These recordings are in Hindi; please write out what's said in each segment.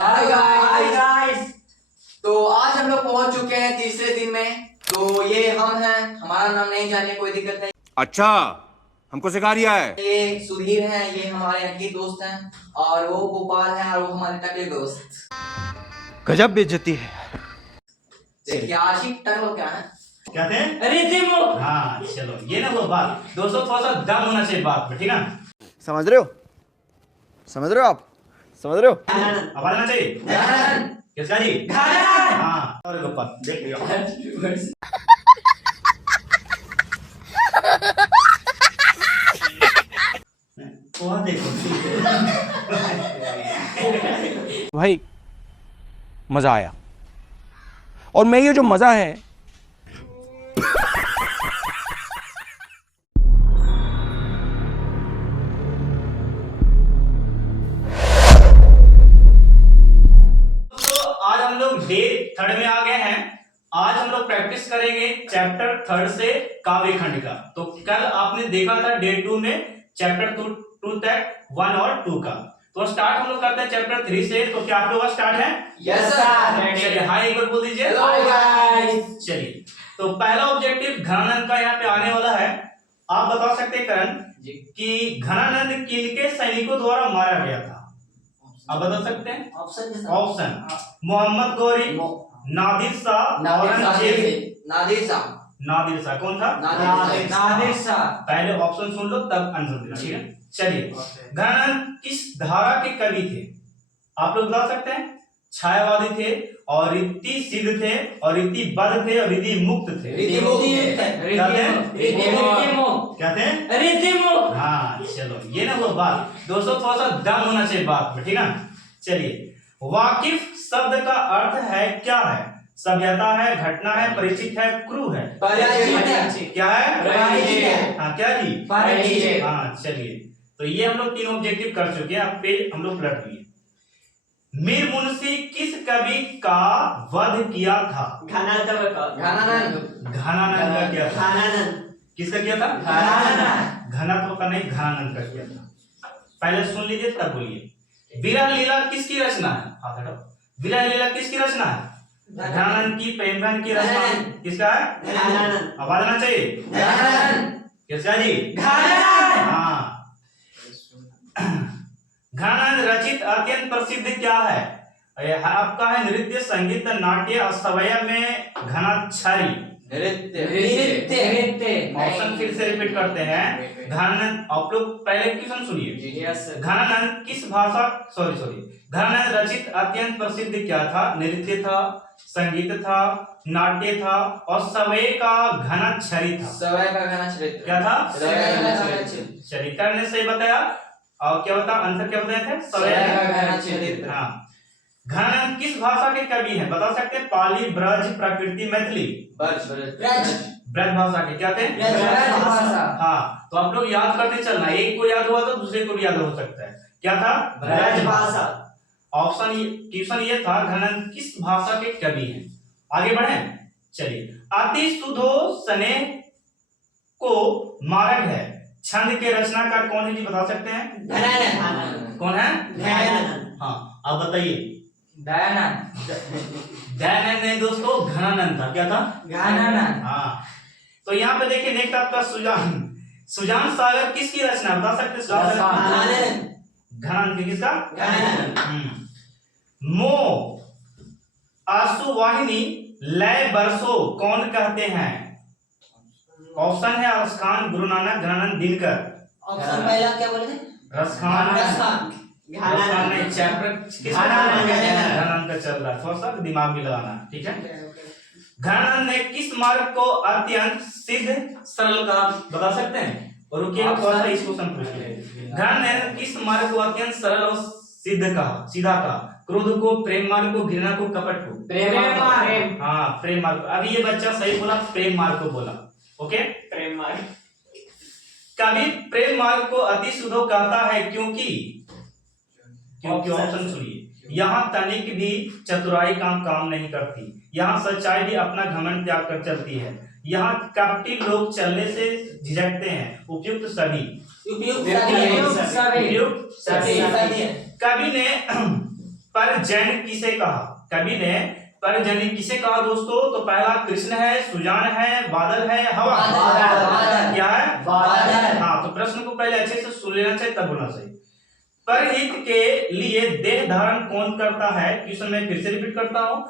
Hi guys. तो आज हम लोग पहुंच चुके हैं तीसरे दिन में। तो ये हम हैं, हमारा नाम नहीं जाने कोई दिक्कत नहीं। अच्छा, हमको सिखा रिया है। ये सुधीर हैं, ये हमारे यहाँ के दोस्त हैं, और वो गोपाल हैं, और वो हमारे टकले दोस्त। गजब बेइज्जती है। देखिए आशिक टकलो क्या है। क्या थे? अरे देखो। हाँ चलो, ये ना वो बात दोस्तों, थोड़ा सा दम होना चाहिए बात में, ठीक है? समझ रहे हो? समझ रहे हो आप? समझ रहे हो? आवाज आना चाहिए। किसका जी? हाँ, और गोपाल देख लियो। वहाँ देखो। भाई मजा आया, और मैं ये जो मजा है आज हम लोग डे 3 में आ गए हैं। आज हम लोग प्रैक्टिस करेंगे चैप्टर 3 से काव्य खंड का। तो कल आपने देखा था डे 2 में चैप्टर 2 तक 1 और 2 का। तो स्टार्ट हम लोग करते हैं चैप्टर 3 से। तो क्या आप लोग का स्टार्ट है? Yes sir. चलिए हाय एक बार बोल दीजिए। Hello guys. चलिए, तो पहला ऑब्जेक्टिव घनानंद का यहाँ पे आने वाला है। आप बता सकते हैं करण कि घनानंद किन के सैनिकों द्वारा मारा गया था? आप बता सकते हैं? ऑप्शन मोहम्मद गौरी, नादिर शाह, औरंगजेब। नादिर शाह कौन था? नादिर शाह। पहले ऑप्शन सुन लो तब आंसर देना, ठीक है? चलिए, घनानंद किस धारा के कवि थे? आप लोग बता सकते हैं? छायावादी थे, और रीति सिद्ध थे, और रीति बद्ध थे, और रीति मुक्त थे। क्या थे? हाँ चलो, ये ना वो बात दोस्तों, थोड़ा सा दम होना चाहिए बात में, ठीक है? चलिए, वाकिफ शब्द का अर्थ है क्या है? सभ्यता है, घटना है, परिचित है, क्रू है? क्या है? हाँ क्या जी? हाँ चलिए, तो ये हम लोग 3 ऑब्जेक्टिव कर चुके हैं। अब पे हम लोग पलट लिए। मीर मुंशी किस कवि का वध किया था? घनानंद घनानंद का किया था। किसका किया था? घनात्व का नहीं, घनानंद का किया था। पहले सुन लीजिए तब बोलिए। विरह लीला किसकी रचना है? हाथ हटाओ। विरह लीला किसकी रचना है? घनानंद की। प्रेमधन की रचना किसका है? आवाज आना चाहिए। किसका जी? हाँ, घनानंद रचित अत्यंत प्रसिद्ध क्या है? आपका है नृत्य, संगीत, नाट्य, सवय में घनाक्षरी। ऑप्शन फिर से रिपीट करते हैं। घनानंद, आप लोग पहले क्वेश्चन सुनिए। घनानंद किस भाषा घनानंद रचित अत्यंत प्रसिद्ध क्या था? नृत्य था, संगीत था, नाट्य था, और सवय का घनाक्षरी था। क्या था? चलिए, करने से बताया। और क्या बता, आंसर क्या बताए थे? सवय का घनाक्षरी। हाँ, घनानंद किस भाषा के कवि हैं? बता सकते हैं? पाली, ब्रज, प्राकृति, मैथिली? ब्रज भाषा के। क्या थे? हाँ, तो आप लोग याद करते चलना। एक को याद हुआ तो दूसरे को भी याद हो सकता है। क्या था? ब्रज भाषा। ऑप्शन क्वेश्चन ये था, घनानंद किस भाषा के कवि हैं? आगे बढ़े, चलिए। अति सुधो सने को मार्ग है छंद के रचनाकार कौन है जी? बता सकते हैं? घनानंद। कौन है? घनानंद। हाँ, आप बताइए। दयानंद। दयानंद नहीं दोस्तों, घनानंद था। क्या था? घनानंद। हाँ, तो यहाँ पे देखिए नेक्स्ट आपका सुजान सागर किसकी रचना? बता सकते? घनानंद की। किसका? मो आंसू वाहिनी लय बरसो कौन कहते हैं? ऑप्शन है रसखान, गुरु नानक, घनानंद, दिनकर। ऑप्शन पहला क्या बोले थे? रसखान नहीं, चैप्टर घनानंद का चल रहा है, थोड़ा सा दिमाग भी लगाना, ठीक है? घनानंद ने किस मार्ग को अत्यंत सिद्ध सरल का? बता सकते हैं? और रुकिए थोड़ा सा इसको संपूर्ण। घनानंद ने किस मार्ग को अत्यंत सरल और सीधा का? क्रोध को, प्रेम मार्ग को, घृणा को, कपट को? प्रेम मार्ग। हाँ, प्रेम मार्ग। अभी ये बच्चा सही बोला, प्रेम मार्ग को बोला। ओके, प्रेम मार्ग। कवि प्रेम मार्ग को अति सुधो कहता है क्योंकि ऑप्शन सुनिए। यहाँ तनिक भी चतुराई काम नहीं करती, यहाँ सच्चाई भी अपना घमंड त्याग कर चलती है, यहाँ कपटी लोग चलने से झिझकते हैं, उपयुक्त सभी। कवि ने परजन किसे कहा? कवि ने परजन किसे कहा दोस्तों? तो पहला कृष्ण है, सुजान है, बादल है, हवा। बादल। क्या है? बादल। हाँ, तो प्रश्न को पहले अच्छे से सुन लेना चाहिए, तब बोलना चाहिए। परहित के लिए देह धारण कौन करता है? क्वेश्चन में फिर से रिपीट करता हूँ,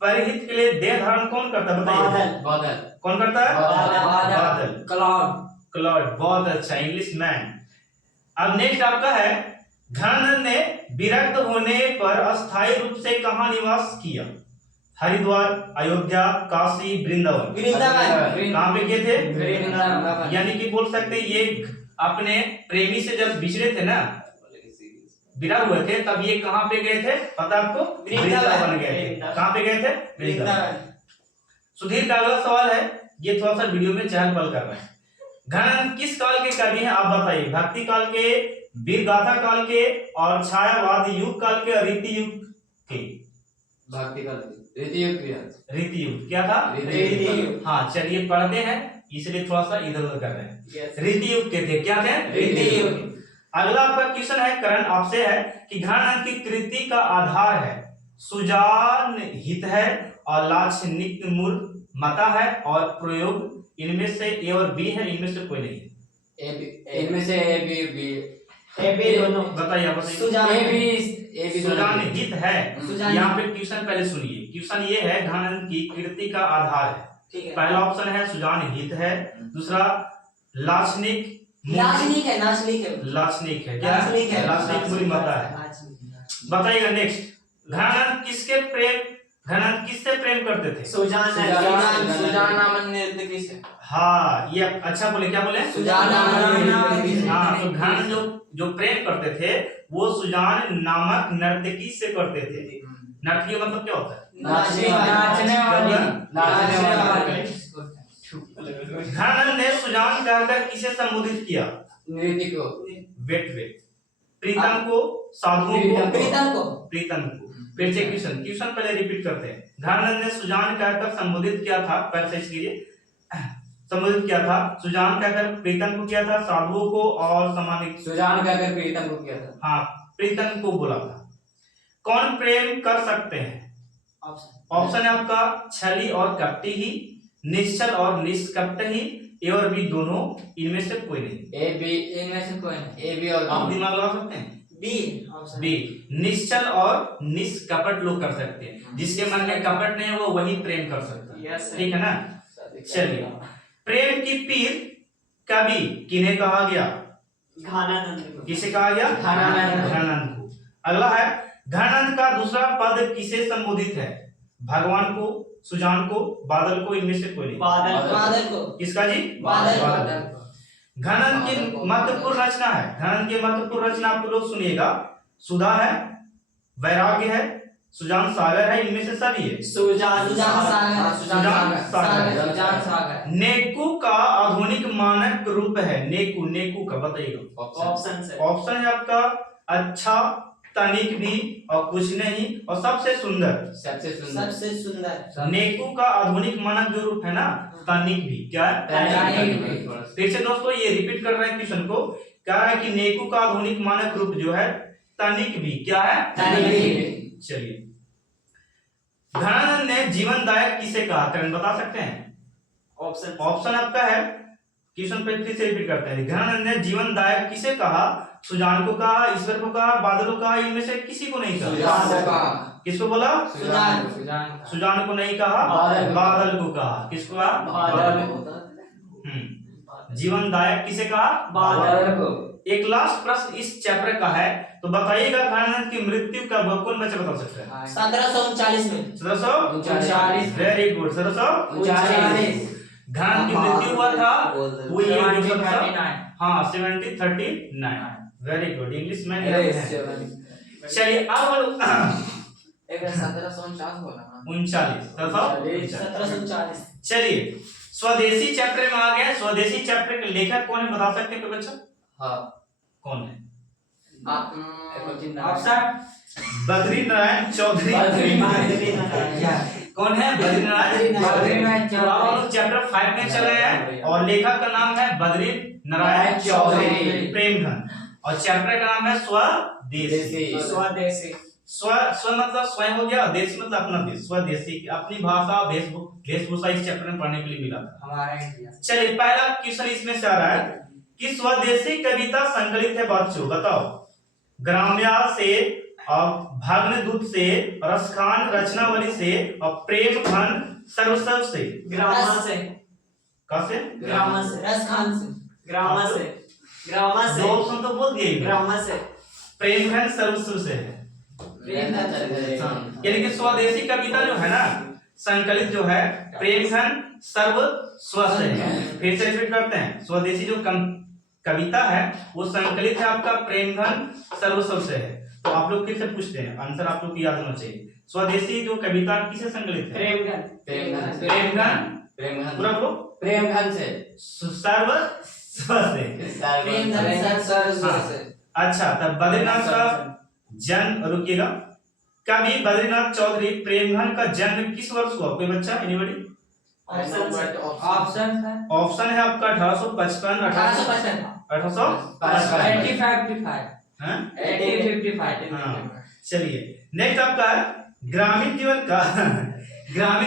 परहित के लिए देह धारण कौन करता है? बताइए। बादल। कौन करता है? बादल। क्लाउड। क्लाउड। बहुत अच्छा, इंग्लिश मैन। अब नेक्स्ट आपका है, धनानंद ने विरक्त होने पर अस्थायी रूप से कहाँ निवास किया? हरिद्वार, अयोध्या, काशी, वृंदावन। कहाँ पे किए थे? वृंदावन। यानी कि बोल सकते हैं ये अपने प्रेमी से जब बिछड़े थे ना, विदा हुए थे, तब ये कहाँ पे गए थे पता आपको? वृंदावन गए थे। कहाँ पे गए थे? वृंदावन। सुधीर का अगला सवाल है, ये थोड़ा सा वीडियो में चहल पहल कर रहे हैं। धनानंद किस काल के कवि हैं आप बताइए? भक्ति काल के, वीर गाथा काल के, और छायावाद युग काल के, और रीति युग के? भक्ति काल के। रीति युग। रीति युग क्या था? रीति युग। हाँ, चलिए पढ़ते हैं, इसलिए थोड़ा सा इधर उधर कर रहे हैं। रीति युग के थे, क्या थे? रीति युग। अगला आपका क्वेश्चन है, करण आपसे है कि धनानंद की कृति का आधार है सुजान हित है और लाक्षणिक मूल मता है और प्रयोग इनमें से ए और बी है, इनमें से कोई नहीं है। इनमें से ए बी दोनों। बताइए आप बताइए। सुजान हित है। यहाँ पे क्वेश्चन पहले सुनिए, क्वेश्चन ये है धनानंद की कृति का आधार है। पहला ऑप्शन है सुजान हित है, दूसरा लाक्षणिक है। लाक्षणिक है। क्या? लाक्षणिक मूल मता है। बताइएगा नेक्स्ट, धनानंद किससे प्रेम करते थे? सुजान नामक नर्तकी से। हाँ, ये अच्छा बोले, क्या बोले? सुजान नामक। हाँ, तो धनानंद जो प्रेम करते थे वो सुजान नामक नर्तकी से करते थे। नर्तकी मतलब क्या होता है? नाचने वाली। धनानंद ने सुजान कहकर किसे संबोधित किया? नृत्य को। वेट प्रीतम को, साधुओं को, प्रीतम को। फिर से क्वेश्चन पहले रिपीट करते हैं। धनानंद ने सुजान कहकर संबोधित किया था, पहले संबोधित किया था, सुजान कहकर प्रीतम को किया था, साधुओं को और सम्मानित। सुजान कहकर प्रीतम को किया था। हाँ, प्रीतम को बोला था। कौन प्रेम कर सकते हैं? ऑप्शन है आपका छली और कपटी ही, निश्चल और निष्कपट ही, ए और बी दोनों, इनमें से कोई नहीं। ए बी, इनमें से कोई नहीं। ए बी और आप दिमाग लगा सकते हैं? बी निश्चल और निष्कपट लोग कर सकते हैं, जिसके मन में कपट नहीं है वो वही प्रेम कर सकता है। ठीक है ना? चलिए, प्रेम की पीर कवि किन्हें कहा गया? किसे कहा गया? धनानंद को। अगला है, धनानंद का दूसरा पद किसे संबोधित है? भगवान को, सुजान को, बादल को, इनमें से कोई नहीं। बादल को। किसका जी? बादल। धनानंद की महत्वपूर्ण रचना है, धनानंद की महत्वपूर्ण रचना आप लोग सुनिएगा। सुधा है, वैराग्य है, सुजान सागर है, इनमें से सभी है। सुजान सागर। नेकू का आधुनिक मानक रूप है। नेकू का बताइएगा। ऑप्शन है आपका अच्छा, तनिक भी, और कुछ नहीं, और सबसे सुंदर। नेकू का आधुनिक मानक जो रूप है ना, तनिक भी। क्या है? फिर से दोस्तों ये रिपीट कर रहे हैं क्वेश्चन को, कह रहा है कि नेकू का आधुनिक मानक रूप जो है तनिक भी। क्या है? चलिए, धनानंद ने जीवनदायक किसे कहा? करण बता सकते हैं? ऑप्शन आपका है, क्वेश्चन पे फिर से रिपीट करते हैं। धनानंद ने जीवनदायक किसे कहा? सुजान को कहा, ईश्वर को कहा, बादल को कहा, इनमें से किसी को नहीं कहा। किसको बोला? सुजान को नहीं कहा, बादल को कहा। किसको कहा? बादल को। जीवनदायक किसे कहा? बादल को। एक लास्ट प्रश्न इस चैप्टर का है, तो बताइएगा धनानंद की मृत्यु कब? कौन बच्चा बता सकता है? 1739 में। 1739। वेरी गुड, 1739 धनानंद की मृत्यु हुआ था। वो ये 1739। वेरी गुड, इंग्लिश में। चलिए अब 1739। चलिए, स्वदेशी चैप्टर में आ गए। स्वदेशी चैप्टर के लेखक कौन है बता सकते हैं बच्चा? हाँ, कौन है? ऑप्शन बद्री नारायण चौधरी। कौन है? बद्री नारायण चौधरी। अब हम चैप्टर 5 में चले हैं और लेखक का नाम है बद्री नारायण चौधरी प्रेमधन, और चैप्टर का नाम है स्वदेशी। स्व मतलब स्वयं हो गया, देशी मतलब अपना देश, स्वदेशी अपनी भाषा वेशभूषा इस चैप्टर में पढ़ने के लिए मिला था। हमारा इंडिया। चलिए पहला क्वेश्चन इसमें से आ रहा है कि स्वदेशी कविता संकलित है बच्चों, बताओ। ग्राम्या से और भग्नदूत से, रसखान रचनावली से और प्रेम घन सर्वस्व से। ग्रामर से, कहाँ से? ग्रामर से, रसखान से, ग्रामर से, ग्रामर से, दो ऑप्शन तो बोल दिए। ग्रामर से, प्रेम घन सर्वस्व से है। यानी कि स्वदेशी कविता जो है ना संकलित जो है प्रेम घन सर्वस्व से है। फिर से रिपीट करते हैं, स्वदेशी जो कविता है वो संकलित है आपका प्रेम घन सर्वस्व से है। तो आप लोग फिर से पूछते हैं, आंसर आप लोग को याद होना चाहिए। स्वदेशी जो कविता किसे संकलित है? प्रेम घन पूरा बोलो। प्रेम घन से, सर्वस्व से। प्रेम घन सर्वस्व से। अच्छा, तब बद्रीनाथ का जन्म, रुकिएगा, कवि बद्रीनाथ चौधरी प्रेमघन का जन्म किस वर्ष हुआ? कोई बच्चा, एनीबॉडी? ऑप्शन है, ऑप्शन है आपका 1855, 1855। हाँ, चलिए नेक्स्ट आपका है ग्रामीण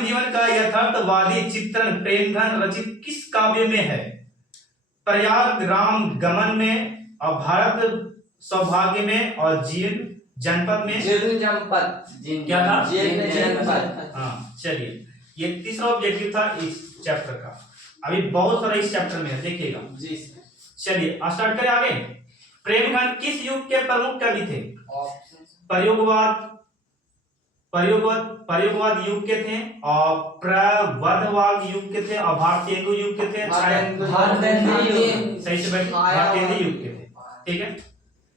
जीवन का यथार्थवादी चित्रण प्रेमघन रचित किस काव्य में है? प्रयाग राम गमन में और भारत सौभाग्य में और जीर्ण जनपद में। क्या था? जनपद। हाँ, चलिए ये तीसरा ऑब्जेक्टिव था इस चैप्टर का। अभी बहुत सारा इस चैप्टर में है, देखिएगा। चलिए स्टार्ट करें आगे। प्रेमघन किस युग के प्रमुख कवि थे? प्रयोगवाद युग के थे और प्रवधवाद युग के थे और भारतेंदु युग के थे। सही से बैठ, भारतेंदु युग के थे। ठीक है,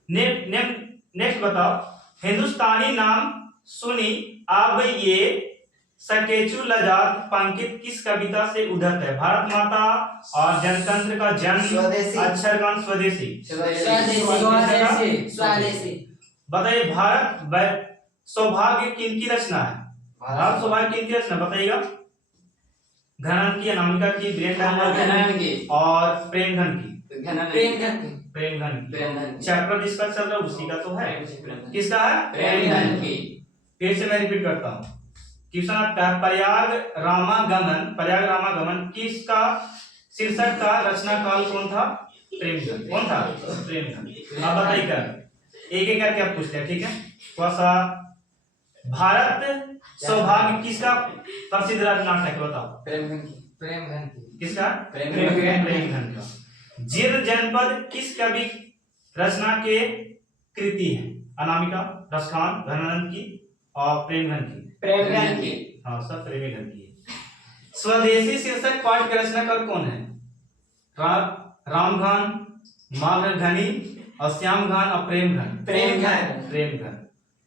नेक्स्ट बताओ। हिंदुस्तानी नाम सुनी अब ये सकेचु लजात पंकित किस कविता से उद्धत है? भारत माता और जनतंत्र का जन्म, अक्षरगान, स्वदेशी। बताइए भारत सौभाग्य किनकी रचना है? भारत सौभाग्य किनकी रचना बताइएगा? घनान की, अनामिका की, वीरेंद्र की और प्रेमघन की। प्रेमघन चैप्टर जिसका चल रहा है उसी का तो है। किसका है? प्रेमघन की। फिर से मैं रिपीट करता हूँ, क्वेश्चन आपका है प्रयाग रामागमन किसका शीर्षक का रचना काल कौन था? प्रेमघन। कौन था? प्रेमघन। आप बताइएगा, एक एक करके आप पूछते हैं, ठीक है? थोड़ा सा भारत सौभाग्य किसका प्रसिद्ध नाटक है बताओ? प्रेमघन की। किसका? प्रेमघन का। जीर्ण जनपद किस कवि रचना के कृति है? अनामिका, रसखान, धनानंद की और प्रेमघन की। हाँ, सब प्रेमघन की। स्वदेशी शीर्षक पाठ के रचनाकार कौन है? रामघन, माघघनी और श्यामघन और प्रेमघन।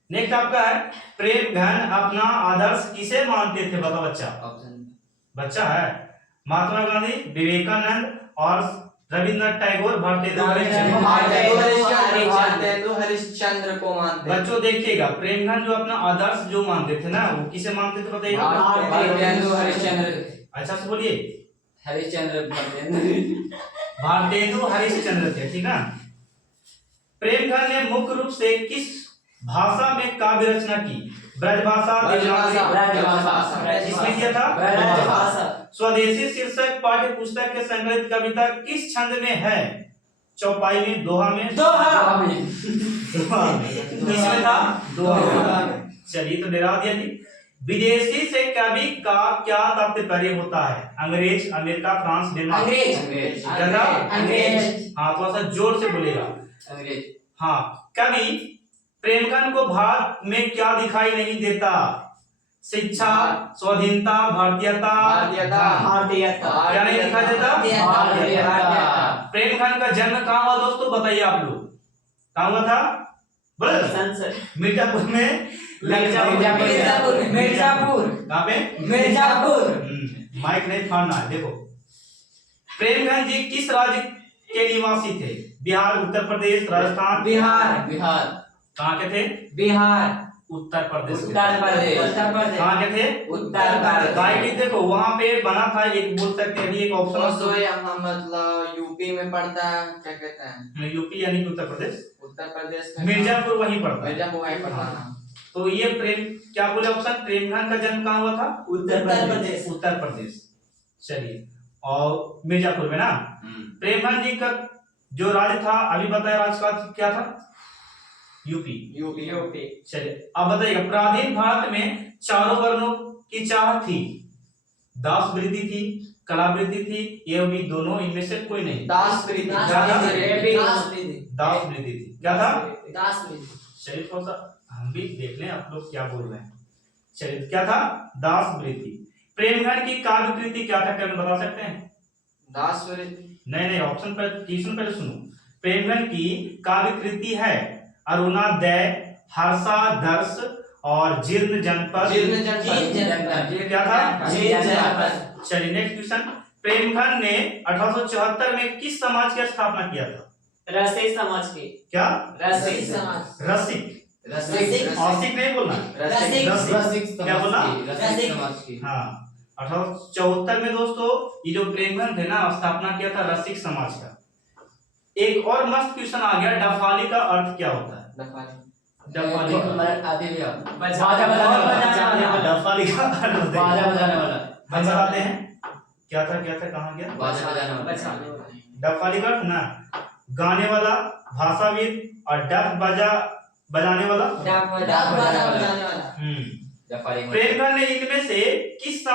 नेक्स्ट आपका है प्रेमघन अपना आदर्श किसे मानते थे? बताओ बच्चा है। महात्मा गांधी, विवेकानंद और रविंद्रनाथ टैगोर, भारतेंदु हरिश्चंद्र को मानते। बच्चों देखिएगा, प्रेमघन जो अपना आदर्श जो मानते थे ना वो किसे मानते थे बताइएगा? भारतेंदु हरिश्चंद्र। अच्छा से बोलिए। भारतेंदु हरिश्चंद्र थे, ठीक है। प्रेमघन ने मुख्य रूप से किस भाषा में काव्य रचना की? ब्रजभाषा, इसमें क्या था? स्वदेशी शीर्षक पाठ्य पुस्तक के संग्रहित कविता किस छंद में है? चौपाई में, दोहा में? किसमें था? दोहा में। चलिए तो डरा दिया जी। विदेशी से कवि का क्या तात्पर्य होता है? अंग्रेज, अमेरिका, फ्रांस, डेनमार्क। अंग्रेज। हाँ, थोड़ा सा जोर से बोलेगा। हाँ, कवि प्रेमघन को भारत में क्या दिखाई नहीं देता? शिक्षा, स्वाधीनता, भारतीयता। क्या नहीं दिखाई देता? प्रेमघन का जन्म कहाँ हुआ दोस्तों बताइए आप लोग? कहाँ हुआ था? मिर्जापुर में। मिर्जापुर। कहाँ पे? मिर्जापुर। माइक नहीं फाड़ना है। देखो, प्रेमघन जी किस राज्य के निवासी थे? बिहार, उत्तर प्रदेश, राजस्थान? बिहार। कहाँ के थे? बिहार। उत्तर प्रदेश। कहाँ के थे? उत्तर प्रदेश। देखो वहाँ पे बना था, एक बोल सकते हैं एक ऑप्शन। यहाँ मतलब यूपी में पड़ता है, क्या कहते हैं? यूपी यानी कि उत्तर प्रदेश। उत्तर प्रदेश। मिर्जापुर वहीं पड़ता है। मिर्जापुर वहीं पड़ता है। तो ये प्रेम क्या बोले ऑप्शन, प्रेमघन का जन्म कहाँ हुआ था? उत्तर प्रदेश। उत्तर प्रदेश। चलिए, और मिर्जापुर में ना। प्रेमघन जी का जो राज्य था अभी बताया, राज्य का क्या था? यूपी। यूपी। चलिए अब बताइएगा, प्राचीन भारत में चारों वर्णों की चाह थी, दास वृत्ति थी, कला वृत्ति थी, ये भी दोनों, इनमें से कोई नहीं। दास वृत्ति। दास वृत्ति थी। क्या था? दास वृत्ति। चलिए थोड़ा सा हम भी देख लें आप लोग क्या बोल रहे हैं। चलिए क्या था? दास वृत्ति। प्रेमघन की काव्य कृति क्या था, क्या बता सकते हैं? दास वृत्ति। नहीं, ऑप्शन पर क्वेश्चन पहले सुनो। प्रेमघन की काव्य कृति है अरुणादय, हर्षादर्श और जीर्ण जनपद। क्या था? चलिए नेक्स्ट क्वेश्चन। प्रेमघन ने 1874 में किस समाज की स्थापना किया था? रसिक समाज की। क्या? रसिक समाज। रसिक। रसिक। औसिक नहीं बोलना, रसिक। क्या बोला? रसिक। हाँ, 1874 में दोस्तों ये जो प्रेमघन थे ना, स्थापना किया था रसिक समाज का। एक और मस्त क्वेश्चन आ गया, डफाली का अर्थ क्या होता है? डफाली का अर्थ होता है, हम बताते हैं क्या था, कहाँ गया? डफाली का अर्थ ना, गाने वाला, भाषाविद और डफ बजाने वाला। प्रेमघन ने इनमें से किस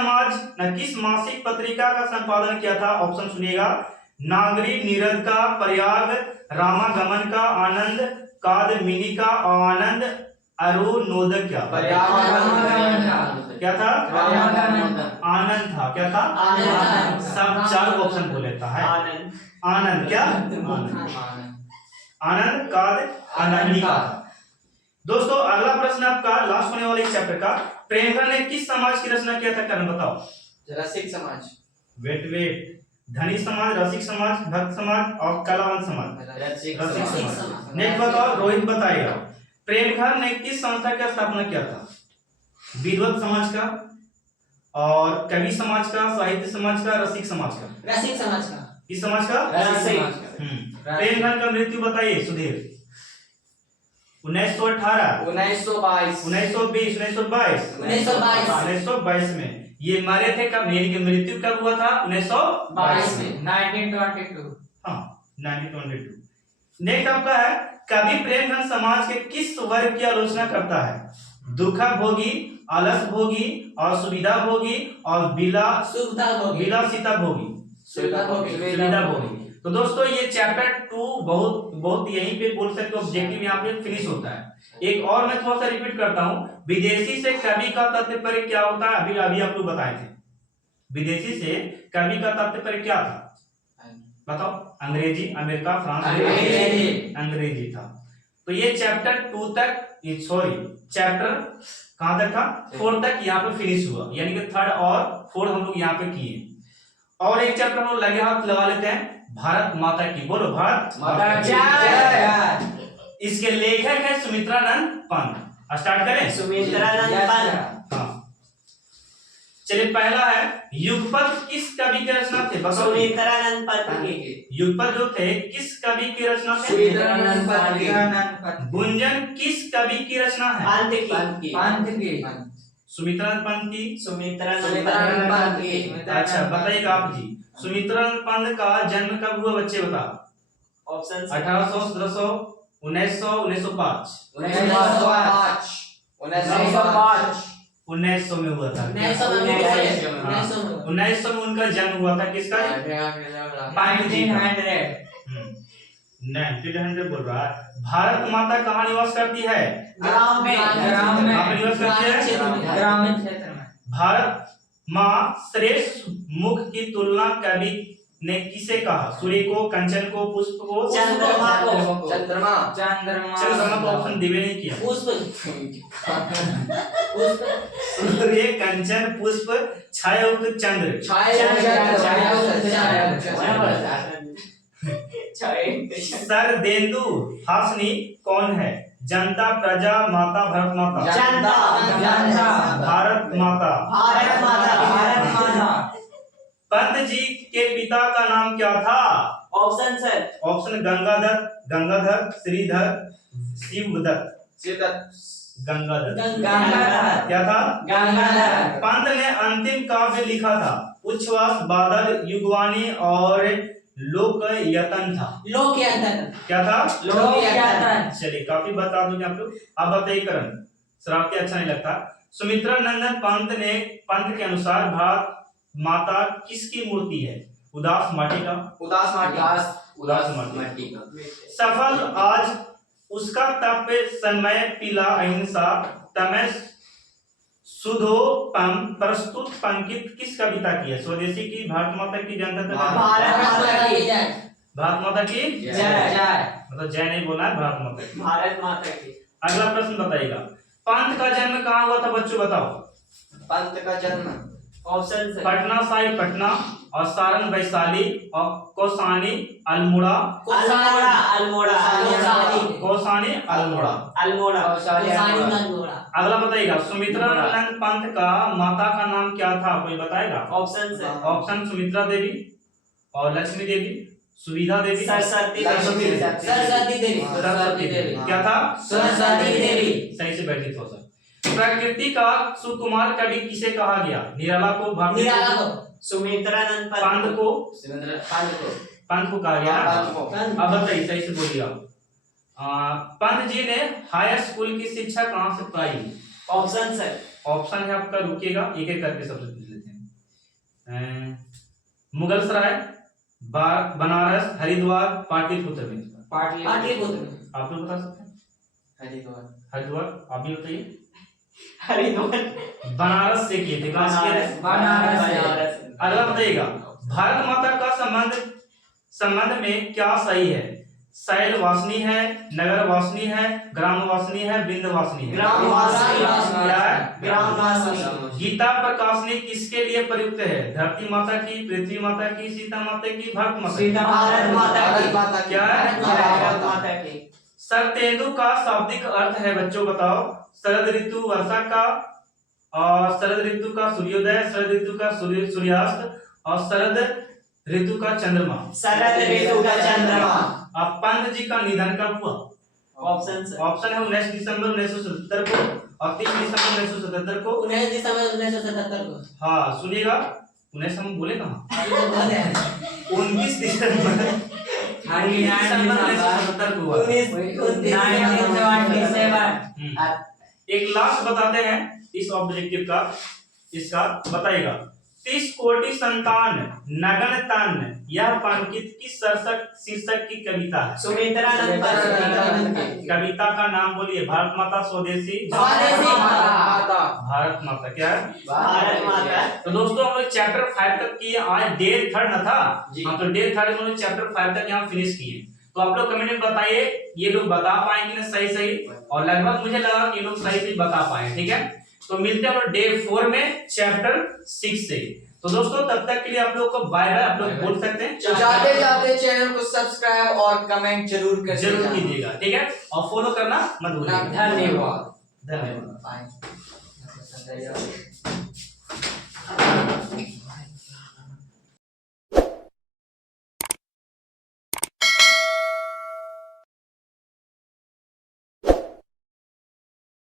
मासिक पत्रिका का संपादन किया था? ऑप्शन सुनिएगा, नागरी, नीरद का, प्रयाग, रामागमन का, आनंद, कादमिनी का, आनंद, अरुणोदय। क्या था? आनंद था। क्या था? सब चार ऑप्शन बोल लेता है। आनंद। क्या? आनंद, काद, आनंदी का। दोस्तों अगला प्रश्न आपका लास्ट होने वाले चैप्टर का, प्रेमघन ने किस समाज की रचना किया था, कारण बताओ? रसिक समाज। वेट, धनी समाज, रसिक समाज, भक्त समाज और कलावंत समाज। रसिक समाज। नेक्स्ट बताओ, रोहित बताएगा, प्रेमघन ने किस संस्था की स्थापना किया था? विद्वत समाज का और कवि समाज का, साहित्य समाज का, रसिक समाज का? रसिक समाज का। किस समाज का? प्रेमघन का मृत्यु बताइए सुधीर। 1918, 1922, 1920, 1922 में ये मरे थे। कब यानी कि मृत्यु कब हुआ था? 1922 में। 1922। हाँ 1922। नेक्स्ट आपका है, कवि प्रेमघन समाज के किस वर्ग की आलोचना करता है? दुखा भोगी, अलस भोगी और सुविधा भोगी और विलासिता भोगी। सुविधा भोगी। तो दोस्तों ये चैप्टर 2 बहुत यहीं पे बोल सकते हो, ऑब्जेक्टिव यहाँ पे फिनिश होता है। एक और मैं थोड़ा सा रिपीट करता हूँ, विदेशी से कवि का तात्पर्य क्या होता है? अभी आप लोग बताए थे, विदेशी से कवि का तात्पर्य क्या था? बताओ। अंग्रेजी, अमेरिका, फ्रांस, अंग्रेजी था। तो ये चैप्टर 2 तक, चैप्टर कहां तक था? 4 तक यहाँ पे फिनिश हुआ, यानी कि 3rd और 4th हम लोग यहाँ पे किए। और एक चैप्टर हम लोग लगे हाथ लगा लेते हैं, भारत माता की। बोलो, भारत माता की जय। इसके लेखक है सुमित्रानंद पंत। स्टार्ट करें। सुमित्रानंद पंत। हाँ चलिए, पहला है, युगपत किस कवि की रचना थे? सुमित्रानंद पंत की। युगपत जो थे किस कवि की रचना थे? सुमित्रानंद पंत। गुंजन किस कवि की रचना है? पंत की। सुमित्रानंद पंत की। सुमित्रानंद पंत की। अच्छा बताइएगा आप जी, सुमित्रानंद पंत का जन्म कब हुआ बच्चे बताओ? ऑप्शन 1800, 1700, 1900, 1905? 1900 में हुआ था। 1900 में उनका जन्म हुआ था। किसका? 1900 बोल रहा है। भारत माता कहाँ निवास करती है? ग्राम में। कहाँ निवास करती है? ग्रामीण क्षेत्र में। भारत माँ श्रेष्ठ मुख की तुलना कवि ने किसे कहा? सूर्य को, कंचन को, पुष्प को, चंद्रमा को। चंद्रमा को ऑप्शन दिवे नहीं किया। सूर्य, कंचन, पुष्प, छायायुक्त चंद्र। शरदेंदु हासनी कौन है? जनता, प्रजा, माता, भारत माता? जनता। भारत माता। पंत जी के पिता का नाम क्या था? Option sir. Option Gangadhar, Shridhar, Shivdatt. Gangadhar. Gangadhar. क्या था? गंगाधर। पंत ने अंतिम काव्य लिखा था उच्छ्वास, बादल, युगवाणी और लोकयतन था। लोकयतन। क्या था? लोकयतन। चलिए काफी बता दूंगे आप लोग। अब बताइए करण, शरारती अच्छा नहीं लगता। सुमित्रा नंदन पंत के अनुसार भारत माता किसकी मूर्ति है? उदास माटी का। उदास माटी। उदास माटी का। सफल आज उसका तप समय पीला अहिंसा तमय सुधोपम प्रस्तुत पंकित किस कविता की है? स्वदेशी की, भारत माता की, जनता भारत माता की जय। भारत माता की जय जय। मतलब जय नहीं बोलना है, भारत माता की। भारत माता की। अगला प्रश्न बताइएगा, पंत का जन्म कहाँ हुआ था बच्चों बताओ? पंत का जन्म ऑप्शन से पटना साहिब पटना, और सारण वैशाली, और कौसानी अल्मोड़ा। अल्मोड़ा। अल्मोड़ा। कौसानी अल्मोड़ा। अल्मोड़ा। अल्मोड़ा। अगला बताइएगा, सुमित्रा नंदन पंत का माता का नाम क्या था? कोई बताएगा? ऑप्शन से ऑप्शन सुमित्रा देवी और लक्ष्मी देवी, सुविधा देवी, सरस्वती लक्ष्मी देवी। सरस्वती देवी। सरस्वती देवी। क्या था? सरस्वती देवी। सही से बैठी थो सर। प्रकृति का सुकुमार कवि किसे कहा गया? निराला को, भारती निराला को, सुमित्रा नंदन पंत को, पंत को कहा गया ना? पंत को। अब बताइए सही से बोलिए आप। पंत जी ने हायर स्कूल की शिक्षा कहाँ से पाई? ऑप्शन से ऑप्शन है आपका, रुकिएगा एक एक करके सबसे पूछ लेते हैं। मुगल सराय, बनारस, हरिद्वार, पाटलिपुत्र में। पाटलिपुत्र। आप लोग बता सकते हैं? हरिद्वार। आप भी बताइए। हरिद्वार। बनारस से किए थे। कहाँ से किए थे? बनारस। अगला बताइएगा, भारत माता का संबंध में क्या सही है? शैल वासनी है, नगर वासनी है, ग्राम वासनी है, बिंद वासनी है। क्या है? ग्राम वासनी। गीता प्रकाशनी किसके लिए प्रयुक्त है? धरती माता की, पृथ्वी माता की, सीता माता की, भारत माता की। भारत माता की। क्या है? भारत माता की। शरतेंदु का शाब्दिक अर्थ है बच्चों बताओ? शरद ऋतु वर्षा का, और शरद ऋतु का सूर्योदय, शरद ऋतु का सूर्यास्त, और शरद ऋतु का चंद्रमा। शरद ऋतु का चंद्रमा। अब पंत जी का निधन कब हुआ? ऑप्शन से ऑप्शन है 19 दिसंबर 1977 को, और 30 दिसंबर 1977 को। 19 दिसंबर 1977 को। हाँ सुनिएगा, 19 हम बोले कहाँ? 19 दिसंबर 1977 को हुआ। एक लास्ट बताते हैं इस ऑब्जेक्टिव का, इसका बताइएगा। 30 कोटि संतान नगन तन, यह पंकित किस शीर्षक की कविता है? सुमित्रा नंदन की। कविता का नाम बोलिए। भारत माता, स्वदेशी, भारत माता। क्या है? भारत माता। तो दोस्तों हम लोग चैप्टर 5 तक किए, आज डे 3 न था जी। हाँ, तो डे 3 में चैप्टर 5 तक यहाँ फिनिश किए। तो आप लोग कमेंट में बताइए ये लोग बता पाएंगे ना सही, और लगभग मुझे लगा कि ये लोग सही बता पाए। ठीक है, तो मिलते हैं हम लोग डे 4 में चैप्टर 6 से। तो दोस्तों तब तक के लिए आप लोग को बाय बाय। आप लोग बोल सकते हैं जाते जाते चैनल को सब्सक्राइब और कमेंट जरूर कीजिएगा। ठीक है, और फॉलो करना मत भूलिएगा। धन्यवाद। धन्यवाद।